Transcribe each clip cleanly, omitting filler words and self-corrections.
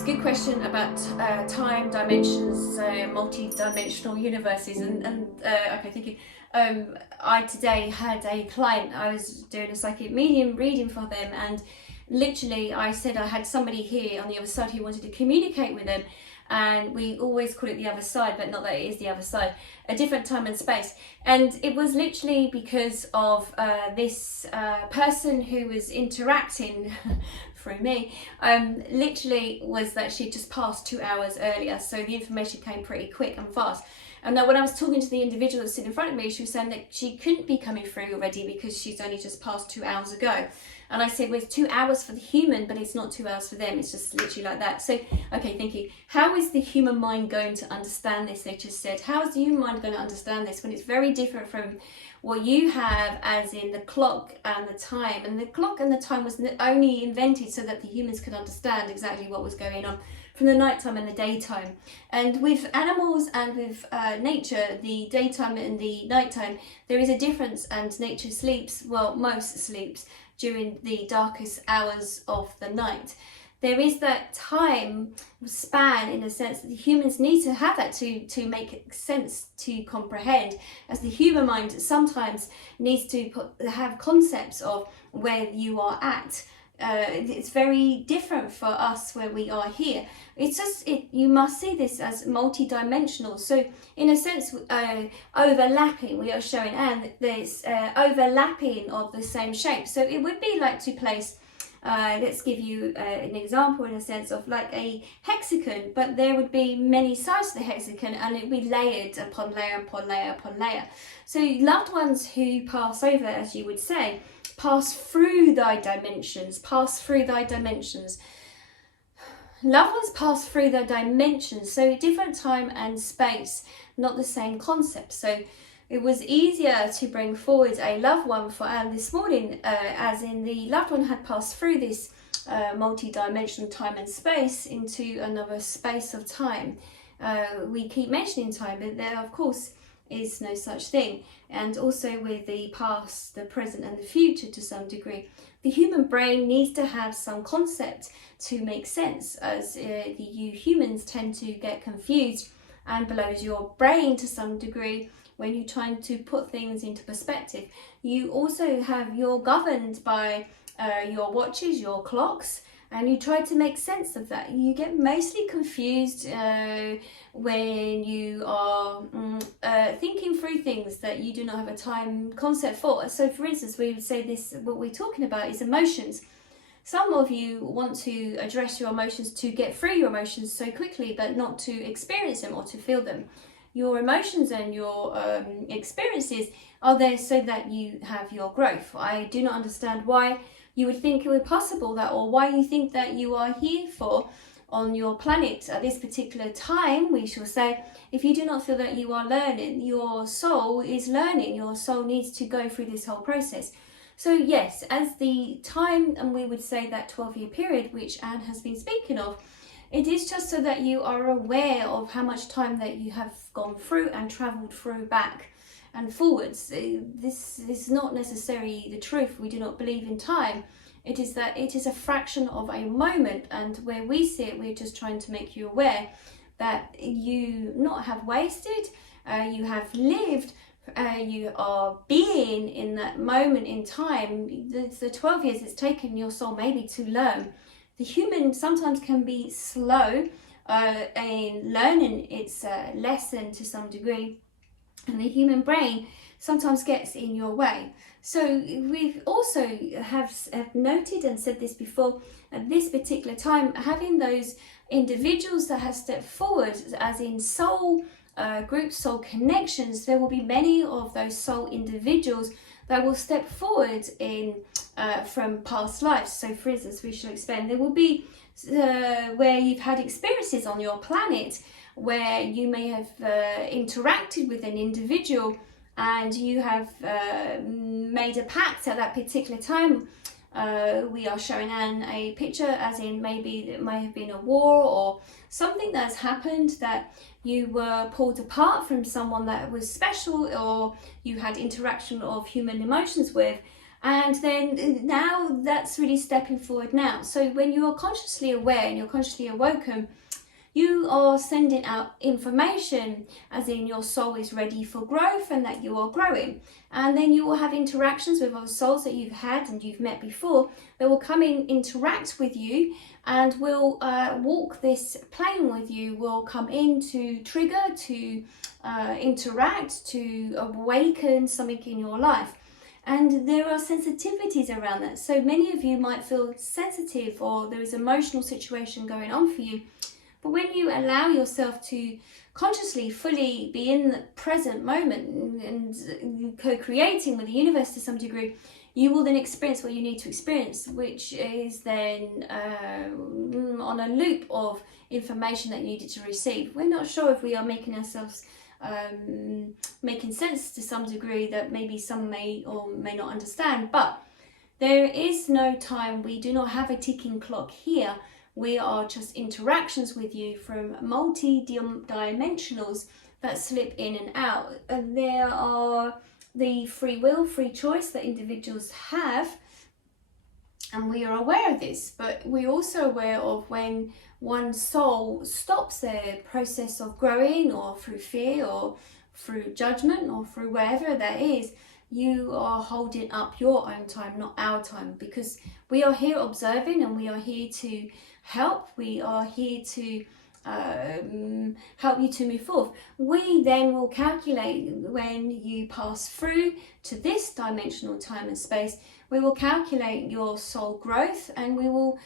Yes, good question about time, dimensions, multi-dimensional universes, and okay, thank you. I today had a client. I was doing a psychic medium reading for them, and literally I said I had somebody here on the other side who wanted to communicate with them, and we always call it the other side, but not that it is the other side, a different time and space. And it was literally because of this person who was interacting through me, literally was that she just passed 2 hours earlier, so the information came pretty quick and fast. And now when I was talking to the individual that's sitting in front of me, she was saying that she couldn't be coming through already because she's only just passed 2 hours ago. And I said, well, it's 2 hours for the human, but it's not 2 hours for them. It's just literally like that. So, okay, thank you. How is the human mind going to understand this? They just said, how is the human mind going to understand this when it's very different from what you have, as in the clock and the time? And the clock and the time was only invented so that the humans could understand exactly what was going on from the nighttime and the daytime. And with animals and with nature, the daytime and the nighttime, there is a difference, and nature sleeps, well, most sleeps during the darkest hours of the night. There is that time span, in a sense, that the humans need to have that to make sense, to comprehend, as the human mind sometimes needs to have concepts of where you are at. It's very different for us where we are here. It's just, you must see this as multi-dimensional. So in a sense, overlapping, we are showing Anne, there's overlapping of the same shape. So it would be like to place, let's give you an example, in a sense of like a hexagon, but there would be many sides to the hexagon, and it would be layered upon layer upon layer upon layer. So loved ones who pass over, as you would say, pass through thy dimensions, pass through thy dimensions. Loved ones pass through their dimensions, so different time and space, not the same concept. So it was easier to bring forward a loved one for Anne this morning, as in the loved one had passed through this multi-dimensional time and space into another space of time. We keep mentioning time, but there, of course, is no such thing. And also with the past, the present and the future to some degree, the human brain needs to have some concept to make sense, as you humans tend to get confused and blows your brain to some degree when you're trying to put things into perspective. You also you're governed by your watches, your clocks, and you try to make sense of that. You get mostly confused when you are thinking through things that you do not have a time concept for. So for instance, we would say this, what we're talking about is emotions. Some of you want to address your emotions to get through your emotions so quickly, but not to experience them or to feel them. Your emotions and your experiences are there so that you have your growth. I do not understand why you would think it was possible that, or why you think that you are here for on your planet at this particular time, we shall say, if you do not feel that you are learning. Your soul is learning. Your soul needs to go through this whole process. So yes, as the time, and we would say that 12-year period, which Anne has been speaking of, it is just so that you are aware of how much time that you have gone through and travelled through back and forwards. This is not necessarily the truth. We do not believe in time. It is that it is a fraction of a moment, and where we see it, we're just trying to make you aware that you not have wasted, you have lived, you are being in that moment in time. The 12 years it's taken your soul maybe to learn. The human sometimes can be slow in learning its lesson to some degree, and the human brain sometimes gets in your way. So we've also have noted and said this before, at this particular time, having those individuals that have stepped forward, as in soul groups, soul connections, there will be many of those soul individuals that will step forward in from past lives. So for instance, we shall expand, there will be where you've had experiences on your planet where you may have interacted with an individual, and you have made a pact at that particular time. We are showing Anne a picture, as in maybe it may have been a war or something that's happened, that you were pulled apart from someone that was special, or you had interaction of human emotions with, And then now that's really stepping forward now. So when you are consciously aware and you're consciously awoken, you are sending out information, as in your soul is ready for growth and that you are growing. And then you will have interactions with other souls that you've had and you've met before. They will come in, interact with you, and will walk this plane with you, will come in to trigger, to interact, to awaken something in your life. And there are sensitivities around that. So many of you might feel sensitive, or there is an emotional situation going on for you. But when you allow yourself to consciously, fully be in the present moment and co-creating with the universe to some degree, you will then experience what you need to experience, which is then on a loop of information that you needed to receive. We're not sure if we are making ourselves making sense to some degree, that maybe some may or may not understand, but there is no time. We do not have a ticking clock here. We are just interactions with you from multi-dimensionals that slip in and out. And there are the free will, free choice that individuals have, and we are aware of this, but we're also aware of when one soul stops their process of growing, or through fear, or through judgment, or through wherever that is. You are holding up your own time, not our time, because we are here observing and we are here to help. We are here to help you to move forward. We then will calculate when you pass through to this dimensional time and space. We will calculate your soul growth, and we will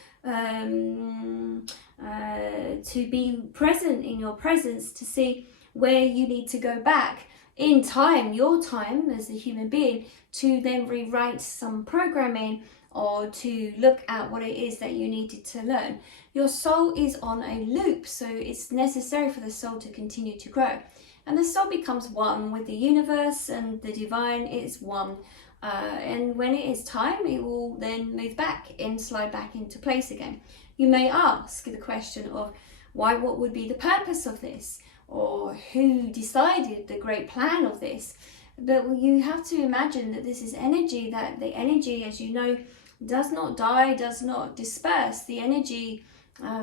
to be present in your presence to see where you need to go back in time, your time as a human being, to then rewrite some programming, or to look at what it is that you needed to learn. Your soul is on a loop, so it's necessary for the soul to continue to grow. And the soul becomes one with the universe, and the divine is one. And when it is time, it will then move back and slide back into place again. You may ask the question of why, what would be the purpose of this? Or who decided the great plan of this? But you have to imagine that this is energy, that the energy, as you know, does not die, does not disperse. The energy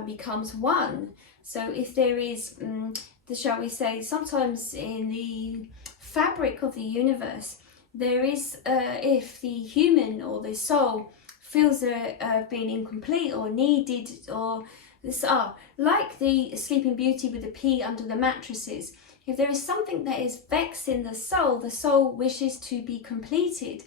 becomes one. So if there is, shall we say, sometimes in the fabric of the universe, there is, if the human or the soul feels being incomplete or needed, or this like the Sleeping Beauty with the pea under the mattresses. If there is something that is vexing the soul wishes to be completed.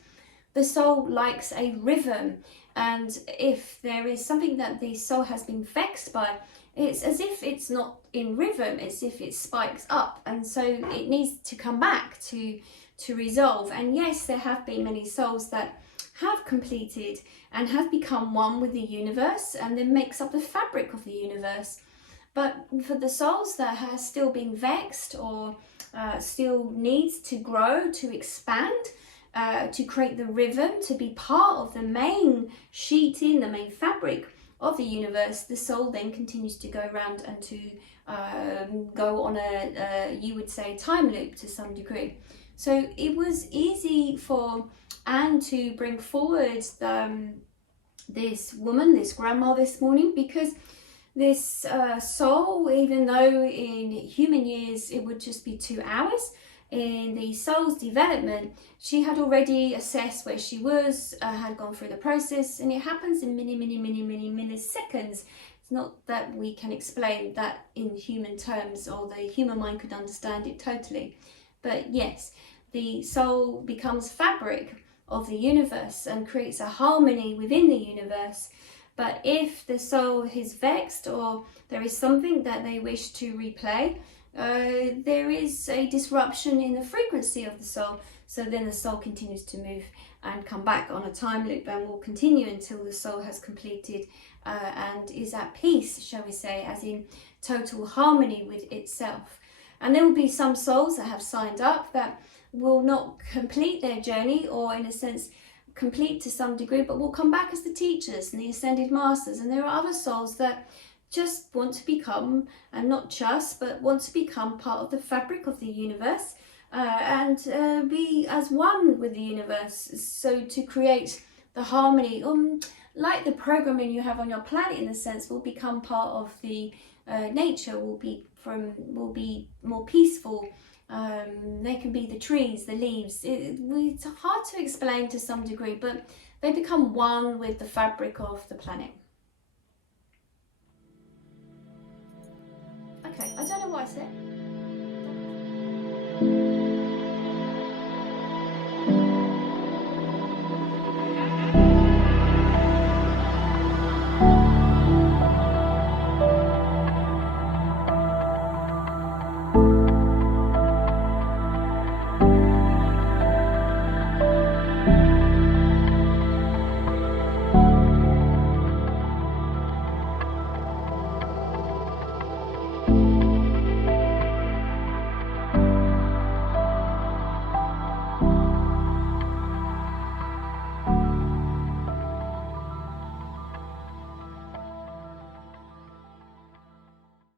The soul likes a rhythm, and if there is something that the soul has been vexed by, it's as if it's not in rhythm, it's as if it spikes up, and so it needs to come back to resolve. And yes, there have been many souls that have completed and have become one with the universe, and then makes up the fabric of the universe. But for the souls that have still been vexed, or still needs to grow, to expand, to create the rhythm, to be part of the main sheeting, the main fabric of the universe, the soul then continues to go around and to go on a you would say, time loop to some degree. So it was easy for Anne to bring forward this woman, this grandma this morning, because this soul, even though in human years it would just be 2 hours, in the soul's development, she had already assessed where she was, had gone through the process, and it happens in many milliseconds. It's not that we can explain that in human terms, or the human mind could understand it totally. But yes, the soul becomes fabric of the universe and creates a harmony within the universe. But if the soul is vexed, or there is something that they wish to replay, there is a disruption in the frequency of the soul. So then the soul continues to move and come back on a time loop, and will continue until the soul has completed and is at peace, shall we say, as in total harmony with itself. And there will be some souls that have signed up that will not complete their journey, or in a sense complete to some degree, but will come back as the teachers and the ascended masters. And there are other souls that just want to become, and not just, but want to become part of the fabric of the universe, and be as one with the universe, so to create the harmony, like the programming you have on your planet, in a sense, will become part of the nature, will be more peaceful. They can be the trees, the leaves. It's hard to explain to some degree, but they become one with the fabric of the planet. Okay, I don't know what I said.